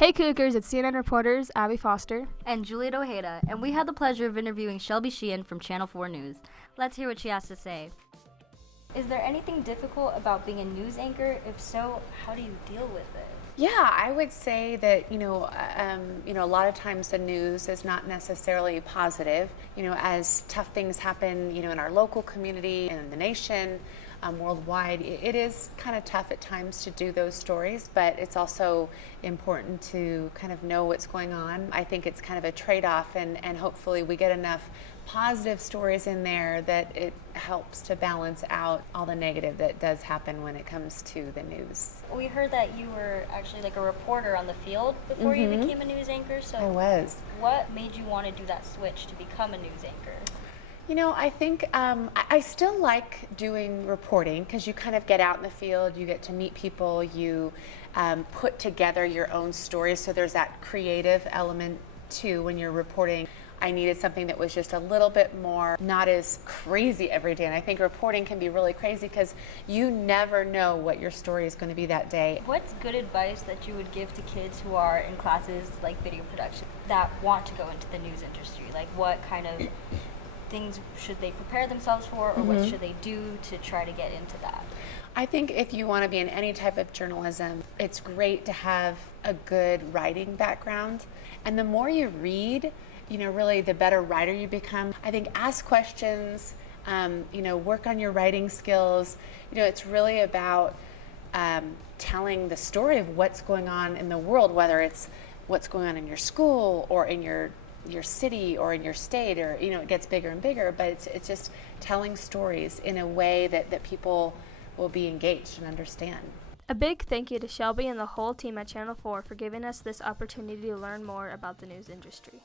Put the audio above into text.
Hey Cougars, it's CNN reporters Abby Foster and Juliet Ojeda, and we had the pleasure of interviewing Shelby Sheehan from Channel 4 News. Let's hear what she has to say. Is there anything difficult about being a news anchor? If so, how do you deal with it? Yeah, I would say that a lot of times the news is not necessarily positive. As tough things happen, in our local community and in the nation, worldwide, it is kind of tough at times to do those stories, but it's also important to kind of know what's going on. I think it's kind of a trade-off, and hopefully we get enough positive stories in there that it helps to balance out all the negative that does happen when it comes to the news. We heard that you were actually like a reporter on the field before you became a news anchor. So I was. What made you want to do that switch to become a news anchor? I think I still like doing reporting because you kind of get out in the field, you get to meet people, you put together your own stories, so there's that creative element too when you're reporting. I needed something that was just a little bit more, not as crazy every day. And I think reporting can be really crazy because you never know what your story is going to be that day. What's good advice that you would give to kids who are in classes like video production that want to go into the news industry? Like what kind of things should they prepare themselves for, or what should they do to try to get into that? I think if you want to be in any type of journalism, it's great to have a good writing background. And the more you read, really the better writer you become. I think ask questions, work on your writing skills. It's really about telling the story of what's going on in the world, whether it's what's going on in your school or in your city or in your state, or it gets bigger and bigger, but it's just telling stories in a way that people will be engaged and understand. A big thank you to Shelby and the whole team at Channel 4 for giving us this opportunity to learn more about the news industry.